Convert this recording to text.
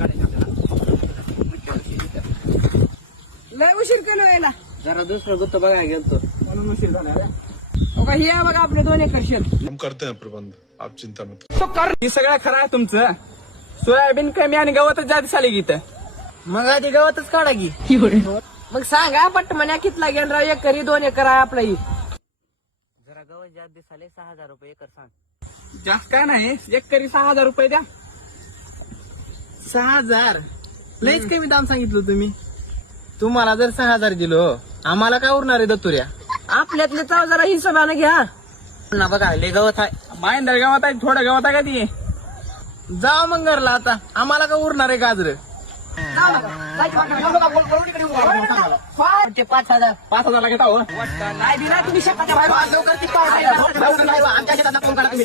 काढायची आपल्याला. लय उशीर केलो यायला जरा दुसरं गुत्त बघायला गेलतो म्हणून उशीर झाला रे. बघा हे आहे बघा आपले 2 एकर शेत. हम करते हैं प्रबंध, आप चिंता मत तो कर हे सगळं खरं आहे तुमचं. सोयाबीन कमी आणि गवतच जास्त झाली गीत. मग आधी गावातच काढा की. मग सांगा पट्ट म्हण्या कितला गेन राव. 1 एकर 2 एकर आहे आपला ही. जरा गवत जास्त दिसाले 6,000 रुपये एकर सांग. जास्त काय नाही 1 एकरी 6,000 रुपये द्या. 6,000 लयच कमी दाम सांगितलं तुम्ही. तुम्हाला जर 6,000 दिलो आम्हाला काय उरणार आहे दत्तुऱ्या. आपल्यातले चाव जरा हिशोबाने घ्या. ना बघा लय गवत आहे. माहिंदर गावात आहे थोडं गावात आहे का ती. जा मग घरला आता आम्हाला काय उरणार आहे गाजर. 5,000 घेता हो. नाही दिला तुम्ही शेताच्या बाहेर लवकर ती आमच्या शेतात फोन करा तुम्ही.